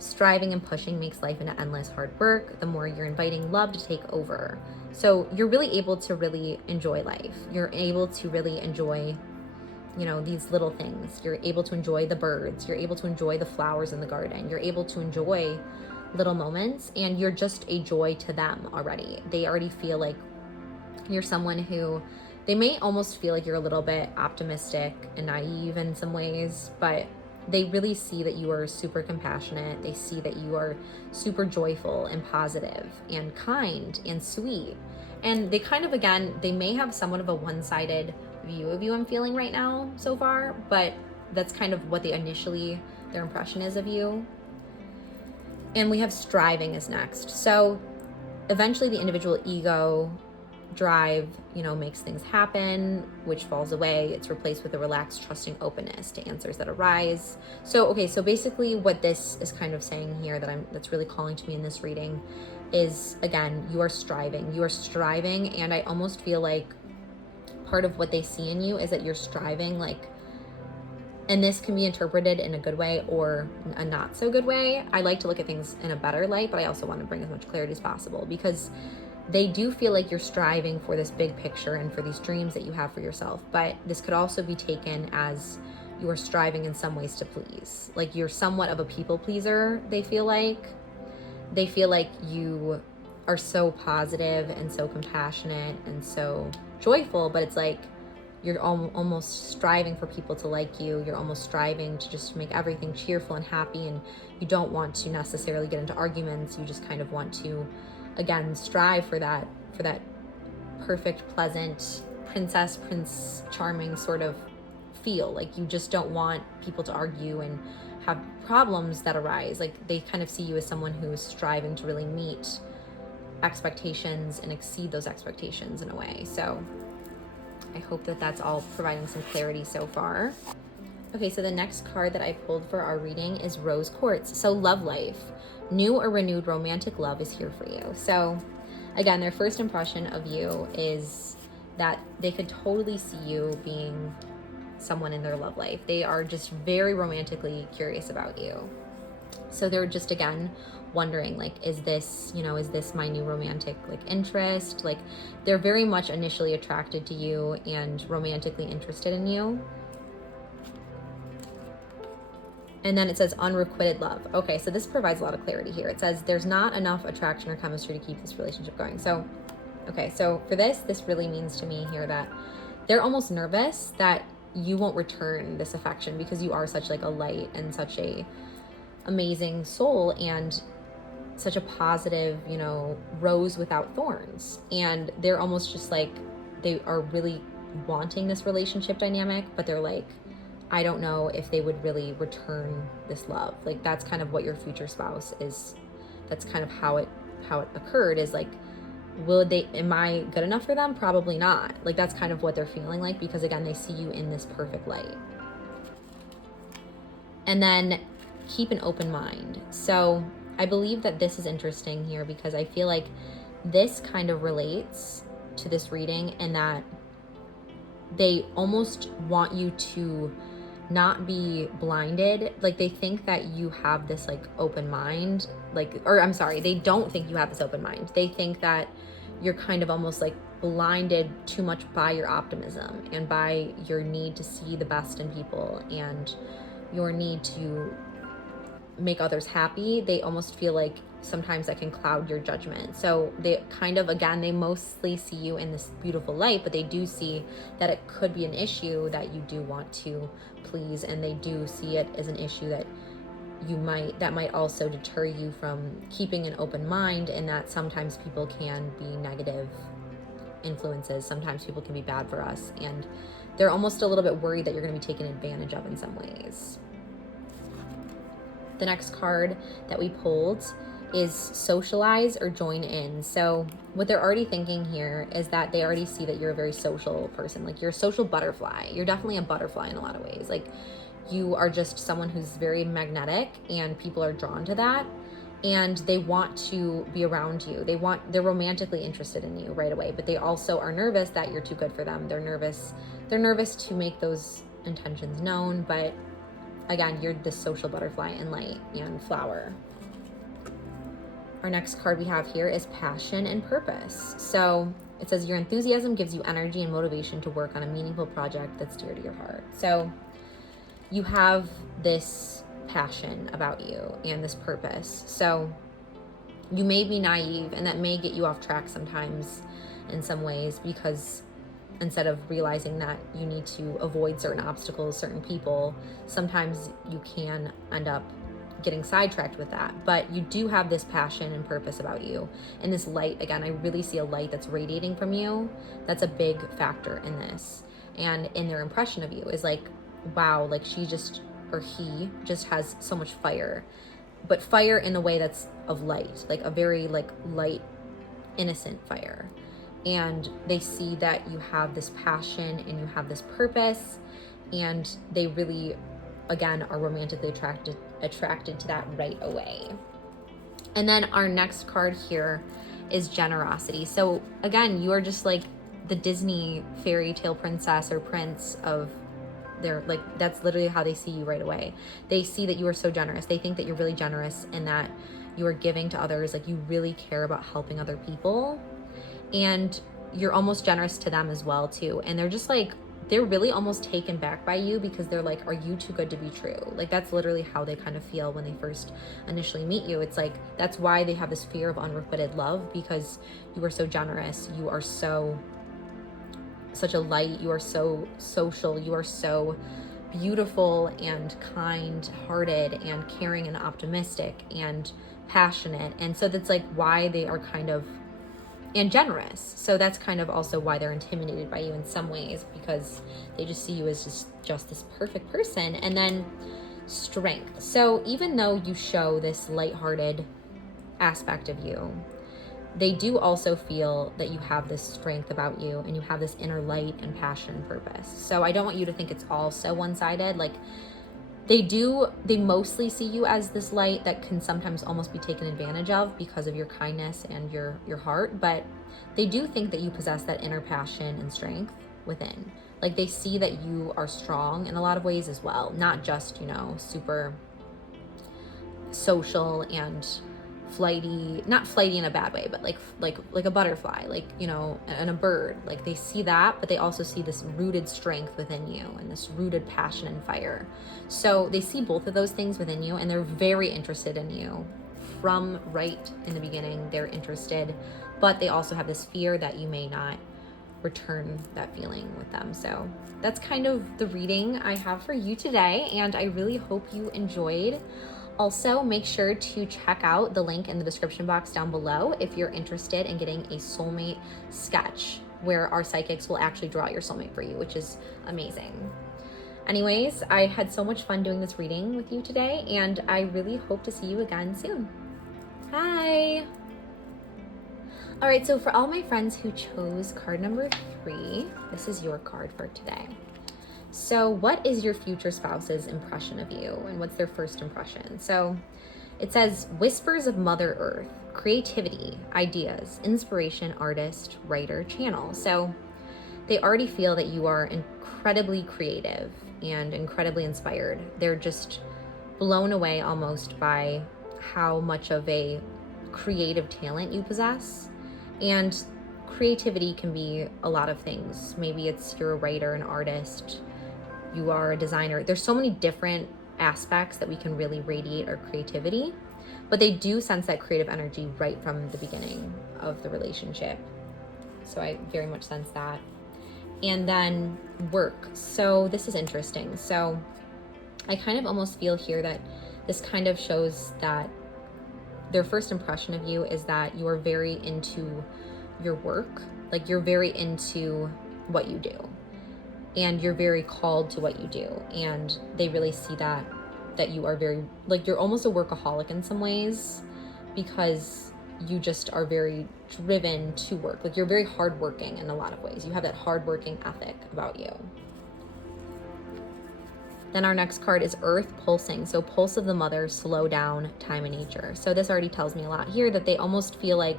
striving and pushing makes life into endless hard work. The more you're inviting love to take over. So you're really able to really enjoy life. You're able to really enjoy, these little things. You're able to enjoy the birds. You're able to enjoy the flowers in the garden. You're able to enjoy little moments, and you're just a joy to them already. They already feel like you're someone who, they may almost feel like you're a little bit optimistic and naive in some ways, but they really see that you are super compassionate. They see that you are super joyful and positive and kind and sweet. And they kind of, again, they may have somewhat of a one-sided view of you, I'm feeling right now so far, but that's kind of what their impression is of you. And we have striving is next. So eventually the individual ego drive, makes things happen, which falls away. It's replaced with a relaxed, trusting openness to answers that arise. So basically what this is kind of saying here that's really calling to me in this reading is, again, you are striving. And I almost feel like part of what they see in you is that you're striving, like, and this can be interpreted in a good way or a not so good way. I like to look at things in a better light, but I also want to bring as much clarity as possible, because they do feel like you're striving for this big picture and for these dreams that you have for yourself. But this could also be taken as you are striving in some ways to please. Like you're somewhat of a people pleaser, they feel like. They feel like you are so positive and so compassionate and so joyful, but it's like you're almost striving for people to like you. You're almost striving to just make everything cheerful and happy, and you don't want to necessarily get into arguments. You just kind of want to, again, strive for that perfect, pleasant prince charming sort of feel. Like you just don't want people to argue and have problems that arise. Like they kind of see you as someone who is striving to really meet expectations and exceed those expectations in a way. So I hope that that's all providing some clarity so far. Okay, so the next card that I pulled for our reading is Rose Quartz. So love life, new or renewed romantic love is here for you. So again, their first impression of you is that they could totally see you being someone in their love life. They are just very romantically curious about you. So they're just, again, wondering, like, is this my new romantic like interest? Like they're very much initially attracted to you and romantically interested in you. And then it says unrequited love. Okay, so this provides a lot of clarity here. It says there's not enough attraction or chemistry to keep this relationship going. So, okay, so for this really means to me here that they're almost nervous that you won't return this affection because you are such like a light and such a amazing soul and such a positive, rose without thorns. And they're almost just like, they are really wanting this relationship dynamic, but they're like, I don't know if they would really return this love. Like that's kind of what your future spouse is. That's kind of how it occurred, is like, am I good enough for them? Probably not. Like that's kind of what they're feeling like, because again, they see you in this perfect light. And then keep an open mind. So I believe that this is interesting here because I feel like this kind of relates to this reading, and that they almost want you to not be blinded. Like they think that you have this like open mind, they don't think you have this open mind. They think that you're kind of almost like blinded too much by your optimism and by your need to see the best in people and your need to make others happy. They almost feel like sometimes that can cloud your judgment. So they kind of, again, they mostly see you in this beautiful light, but they do see that it could be an issue that you do want to please, and they do see it as an issue that that might also deter you from keeping an open mind, and that sometimes people can be negative influences. Sometimes people can be bad for us, and they're almost a little bit worried that you're going to be taken advantage of in some ways. The next card that we pulled is socialize or join in. So what they're already thinking here is that they already see that you're a very social person. Like you're a social butterfly. You're definitely a butterfly in a lot of ways. Like you are just someone who's very magnetic, and people are drawn to that, and they want to be around you. They're romantically interested in you right away, but they also are nervous that you're too good for them. They're nervous to make those intentions known, but again, you're the social butterfly and light and flower. Our next card we have here is passion and purpose. So it says your enthusiasm gives you energy and motivation to work on a meaningful project that's dear to your heart. So you have this passion about you and this purpose. So you may be naive, and that may get you off track sometimes in some ways, because instead of realizing that you need to avoid certain obstacles, certain people, sometimes you can end up getting sidetracked with that. But you do have this passion and purpose about you, and this light. Again, I really see a light that's radiating from you. That's a big factor in this, and in their impression of you is like, wow, like he just has so much fire, but fire in a way that's of light, like a very like light, innocent fire. And they see that you have this passion and you have this purpose, and they really, again, are romantically attracted to that right away. And then our next card here is generosity. So again, you are just like the Disney fairy tale princess or prince of their, like, that's literally how they see you right away. They see that you are so generous. They think that you're really generous and that you are giving to others. Like you really care about helping other people. and you're almost generous to them as well too. And they're just like, they're really almost taken back by you because they're like, are you too good to be true? Like, that's literally how they kind of feel when they first initially meet you. It's like, that's why they have this fear of unrequited love, because you are so generous. You are such a light. You are so social. You are so beautiful and kind-hearted and caring and optimistic and passionate. And so that's like why they are kind of, and generous. So that's kind of also why they're intimidated by you in some ways, because they just see you as just this perfect person. And then strength. So even though you show this lighthearted aspect of you, they do also feel that you have this strength about you, and you have this inner light and passion and purpose. So I don't want you to think it's all so one-sided. Like, they mostly see you as this light that can sometimes almost be taken advantage of because of your kindness and your heart, but they do think that you possess that inner passion and strength within. Like, they see that you are strong in a lot of ways as well, not just, super social and flighty, not flighty in a bad way, but like a butterfly, and a bird. Like, they see that, but they also see this rooted strength within you and this rooted passion and fire. So they see both of those things within you, and they're very interested in you from right in the beginning. They're interested, but they also have this fear that you may not return that feeling with them. So that's kind of the reading I have for you today, and I really hope you enjoyed. Also, make sure to check out the link in the description box down below if you're interested in getting a soulmate sketch, where our psychics will actually draw your soulmate for you, which is amazing. Anyways, I had so much fun doing this reading with you today, and I really hope to see you again soon. Bye! All right, so for all my friends who chose card number 3, this is your card for today. So what is your future spouse's impression of you, and what's their first impression? So it says, whispers of Mother Earth, creativity, ideas, inspiration, artist, writer, channel. So they already feel that you are incredibly creative and incredibly inspired. They're just blown away almost by how much of a creative talent you possess. And creativity can be a lot of things. Maybe it's you're a writer, an artist, you are a designer. There's so many different aspects that we can really radiate our creativity, but they do sense that creative energy right from the beginning of the relationship. So I very much sense that. And then work. So this is interesting. So I kind of almost feel here that this kind of shows that their first impression of you is that you are very into your work. Like, you're very into what you do, and you're very called to what you do. And they really see that you are very, like, you're almost a workaholic in some ways, because you just are very driven to work. Like, you're very hardworking in a lot of ways. You have that hardworking ethic about you. Then our next card is Earth Pulsing. So pulse of the mother, slow down, time in nature. So this already tells me a lot here, that they almost feel like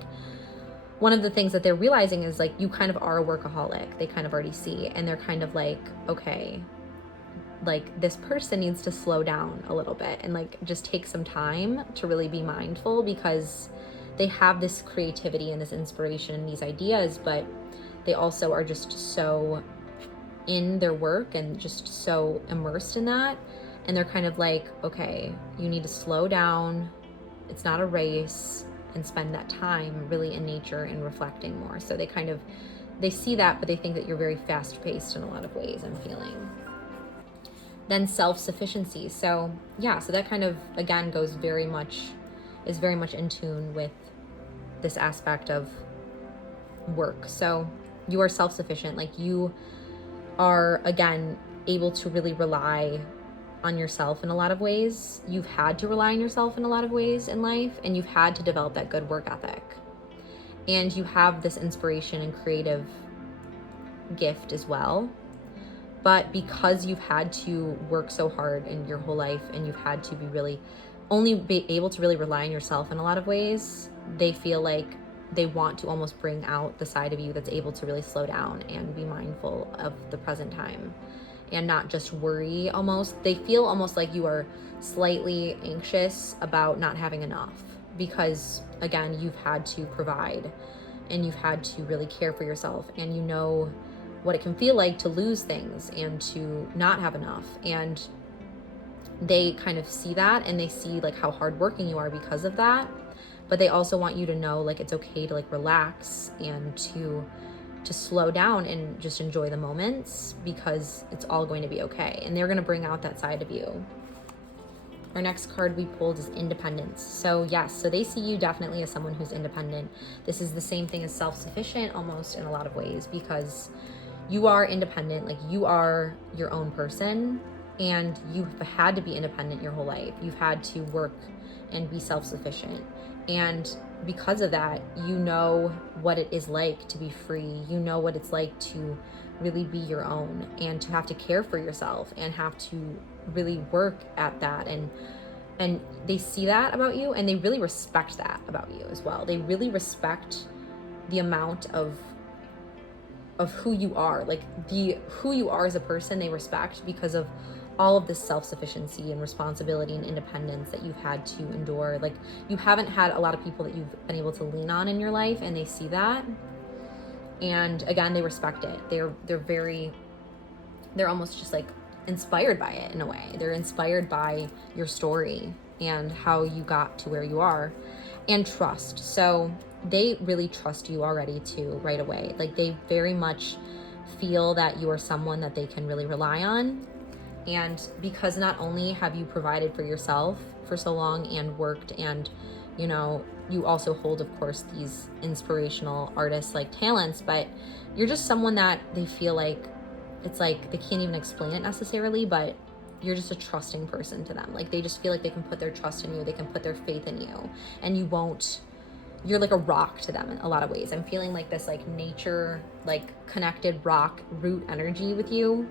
one of the things that they're realizing is, like, you kind of are a workaholic. They kind of already see, and they're kind of like, okay, like, this person needs to slow down a little bit and, like, just take some time to really be mindful, because they have this creativity and this inspiration and these ideas, but they also are just so in their work and just so immersed in that. And they're kind of like, okay, you need to slow down. It's not a race, and spend that time really in nature and reflecting more. So they see that, but they think that you're very fast paced in a lot of ways, I'm feeling. Then self-sufficiency. So yeah, so that kind of, again, is very much in tune with this aspect of work. So you are self-sufficient. Like, you are, again, able to really rely on yourself in a lot of ways. You've had to rely on yourself in a lot of ways in life, and you've had to develop that good work ethic. And you have this inspiration and creative gift as well. But because you've had to work so hard in your whole life, and you've had to be able to really rely on yourself in a lot of ways, they feel like they want to almost bring out the side of you that's able to really slow down and be mindful of the present time and not just worry. Almost, they feel almost like you are slightly anxious about not having enough, because, again, you've had to provide and you've had to really care for yourself, and you know what it can feel like to lose things and to not have enough. And they kind of see that, and they see like how hardworking you are because of that. But they also want you to know like it's okay to like relax and to slow down and just enjoy the moments, because it's all going to be okay. And they're going to bring out that side of you. Our next card we pulled is independence. So yes, so they see you definitely as someone who's independent. This is the same thing as self-sufficient almost in a lot of ways, because you are independent, like you are your own person, and you've had to be independent your whole life. You've had to work and be self-sufficient. And because of that, you know what it is like to be free. You know what it's like to really be your own, and to have to care for yourself and have to really work at that. And they see that about you, and they really respect that about you as well. They really respect the amount of who you are, like who you are as a person. They respect because of all of this self-sufficiency and responsibility and independence that you've had to endure. Like, you haven't had a lot of people that you've been able to lean on in your life, and they see that. And again, they respect it. They're almost just like inspired by it in a way. They're inspired by your story and how you got to where you are, and trust. So they really trust you already too right away. Like, they very much feel that you are someone that they can really rely on. And because not only have you provided for yourself for so long and worked, and you also hold, of course, these inspirational artist like talents, but you're just someone that they feel like, it's like they can't even explain it necessarily, but you're just a trusting person to them. Like, they just feel like they can put their trust in you, they can put their faith in you, and you're like a rock to them in a lot of ways. I'm feeling like this like nature, like connected rock root energy with you.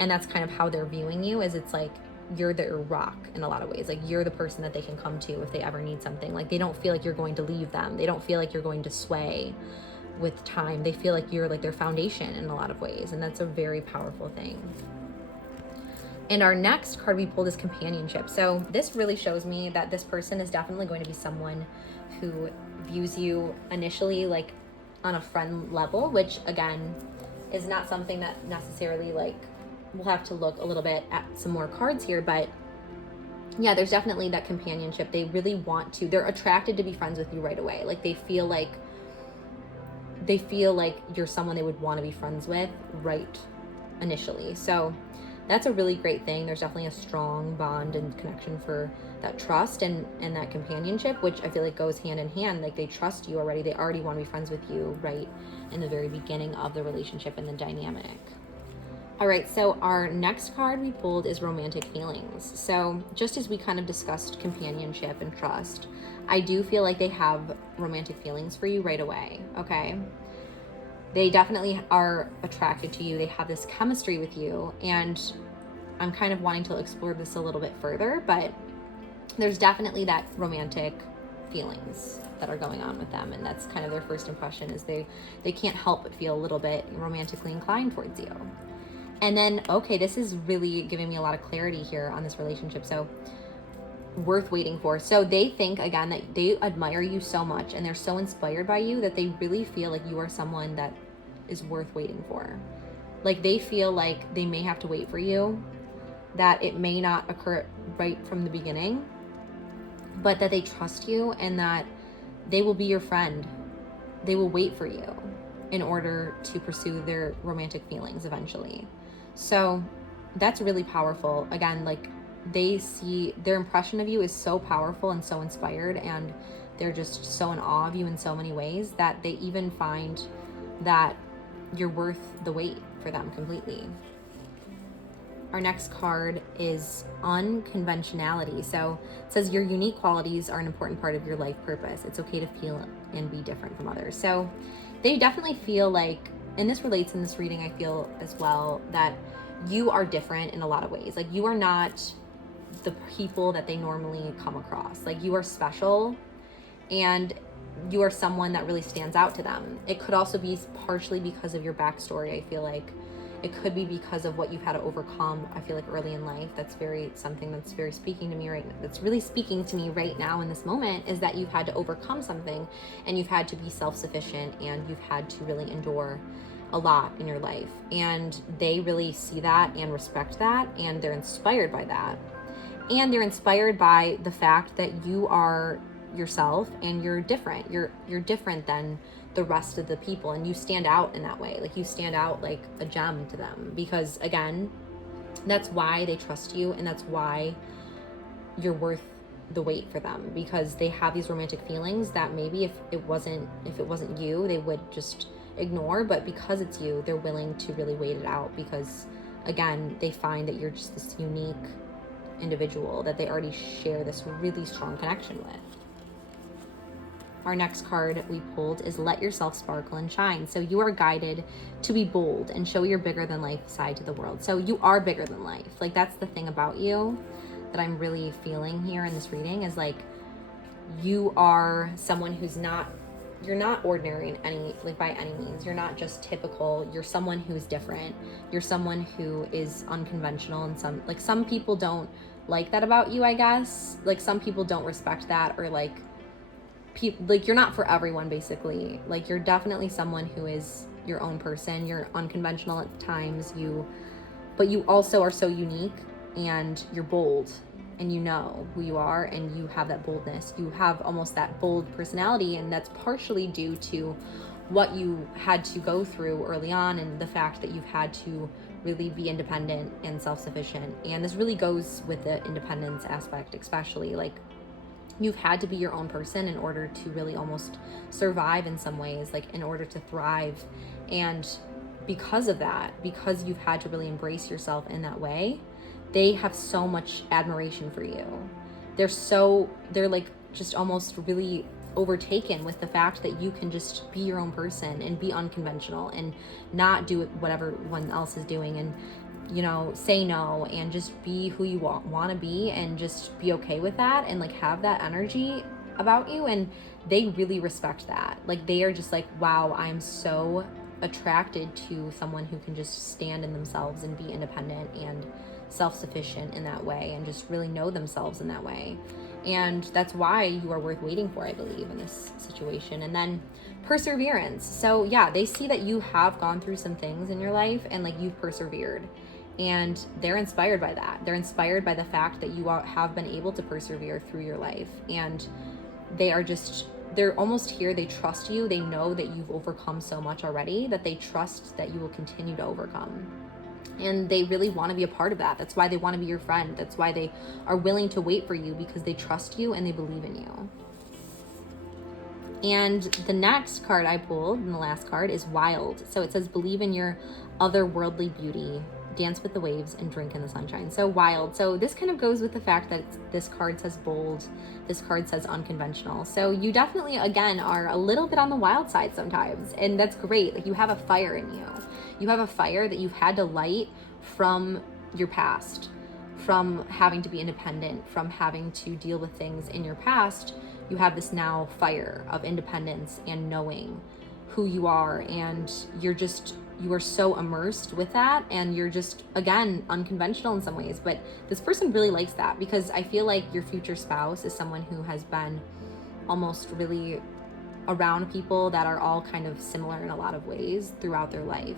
And that's kind of how they're viewing you, is it's like you're their rock in a lot of ways. Like, you're the person that they can come to if they ever need something. Like, they don't feel like you're going to leave them. They don't feel like you're going to sway with time. They feel like you're like their foundation in a lot of ways. And that's a very powerful thing. And our next card we pulled is companionship. So this really shows me that this person is definitely going to be someone who views you initially like on a friend level, which again is not something that necessarily, like, we'll have to look a little bit at some more cards here, but yeah, there's definitely that companionship. They really want to, they're attracted to be friends with you right away. Like, they feel like you're someone they would want to be friends with right initially. So that's a really great thing. There's definitely a strong bond and connection for that trust and that companionship, which I feel like goes hand in hand. Like, they trust you already. They already want to be friends with you right in the very beginning of the relationship and the dynamic. All right, so our next card we pulled is romantic feelings. So just as we kind of discussed companionship and trust, I do feel like they have romantic feelings for you right away, okay? They definitely are attracted to you. They have this chemistry with you, and I'm kind of wanting to explore this a little bit further, but there's definitely that romantic feelings that are going on with them, and that's kind of their first impression, is they can't help but feel a little bit romantically inclined towards you. And then, okay, this is really giving me a lot of clarity here on this relationship. So, worth waiting for. So they think, again, that they admire you so much and they're so inspired by you that they really feel like you are someone that is worth waiting for. Like, they feel like they may have to wait for you, that it may not occur right from the beginning, but that they trust you and that they will be your friend. They will wait for you in order to pursue their romantic feelings eventually. So that's really powerful. Again, like, they see, their impression of you is so powerful and so inspired, and they're just so in awe of you in so many ways that they even find that you're worth the wait for them completely. Our next card is unconventionality. So it says your unique qualities are an important part of your life purpose. It's okay to feel and be different from others. So they definitely feel like, and this relates in this reading, I feel as well, that you are different in a lot of ways. Like, you are not the people that they normally come across. Like, you are special, and you are someone that really stands out to them. It could also be partially because of your backstory, I feel like, It could be because of what you've had to overcome, I feel like early in life. That's something that's very speaking to me right now. That's really speaking to me right now in this moment, is that you've had to overcome something, and you've had to be self-sufficient, and you've had to really endure a lot in your life. And they really see that and respect that, and they're inspired by that. And they're inspired by the fact that you are yourself and you're different. You're different than the rest of the people, and you stand out in that way. Like, you stand out like a gem to them, because again, that's why they trust you, and that's why you're worth the wait for them, because they have these romantic feelings that maybe if it wasn't you, they would just ignore. But because it's you, they're willing to really wait it out, because again, they find that you're just this unique individual that they already share this really strong connection with. Our next card we pulled is Let Yourself Sparkle and Shine. So you are guided to be bold and show your bigger than life side to the world. So you are bigger than life. Like, that's the thing about you that I'm really feeling here in this reading, is like, you are someone you're not ordinary by any means. You're not just typical. You're someone who's different. You're someone who is unconventional, and some people don't like that about you, I guess. Like, some people don't respect that, or you're not for everyone, basically. Like, you're definitely someone who is your own person. You're unconventional at times, but you also are so unique, and you're bold, and you know who you are, and you have that boldness. You have almost that bold personality, and that's partially due to what you had to go through early on, and the fact that you've had to really be independent and self-sufficient. And this really goes with the independence aspect, especially. Like, you've had to be your own person in order to really almost survive in some ways, like in order to thrive. And because of that, because you've had to really embrace yourself in that way, they have so much admiration for you. They're like just almost really overtaken with the fact that you can just be your own person and be unconventional and not do what everyone else is doing, and say no, and just be who you want to be, and just be okay with that, and like have that energy about you. And they really respect that. Like, they are just like, wow, I'm so attracted to someone who can just stand in themselves and be independent and self-sufficient in that way, and just really know themselves in that way. And that's why you are worth waiting for, I believe, in this situation. And then perseverance. So yeah, they see that you have gone through some things in your life, and like, you've persevered. And they're inspired by that. They're inspired by the fact that you have been able to persevere through your life. And they're almost here. They trust you. They know that you've overcome so much already, that they trust that you will continue to overcome. And they really want to be a part of that. That's why they want to be your friend. That's why they are willing to wait for you, because they trust you and they believe in you. And the next card I pulled, and the last card, is Wild. So it says, believe in your otherworldly beauty, dance with the waves, and drink in the sunshine. So wild. So this kind of goes with the fact that this card says bold. This card says unconventional. So you definitely, again, are a little bit on the wild side sometimes. And that's great. Like, you have a fire in you. You have a fire that you've had to light from your past, from having to be independent, from having to deal with things in your past. You have this now fire of independence and knowing who you are, and you are so immersed with that, and you're just, again, unconventional in some ways. But this person really likes that, because I feel like your future spouse is someone who has been almost really around people that are all kind of similar in a lot of ways throughout their life.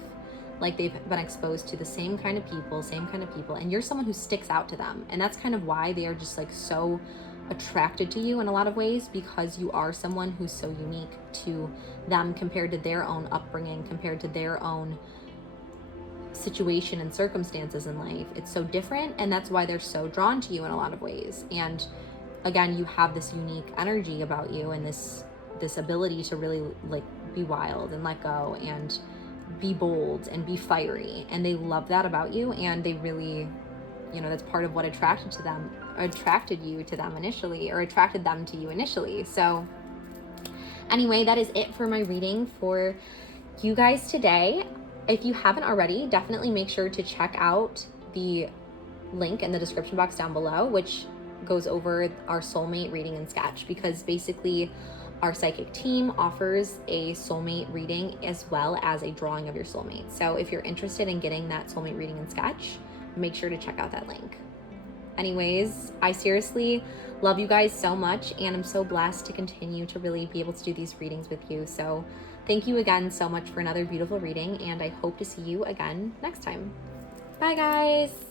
Like, they've been exposed to the same kind of people, and you're someone who sticks out to them. And that's kind of why they are just like so attracted to you in a lot of ways, because you are someone who's so unique to them compared to their own upbringing, compared to their own situation and circumstances in life. It's so different, and that's why they're so drawn to you in a lot of ways. And again, you have this unique energy about you, and this ability to really like be wild and let go and be bold and be fiery, and they love that about you. And they really, that's part of what attracted you to them initially, or attracted them to you initially. So anyway, that is it for my reading for you guys today. If you haven't already, definitely make sure to check out the link in the description box down below, which goes over our soulmate reading and sketch, because basically Our psychic team offers a soulmate reading as well as a drawing of your soulmate. So if you're interested in getting that soulmate reading and sketch, make sure to check out that link. Anyways, I seriously love you guys so much, and I'm so blessed to continue to really be able to do these readings with you. So thank you again so much for another beautiful reading, and I hope to see you again next time. Bye, guys.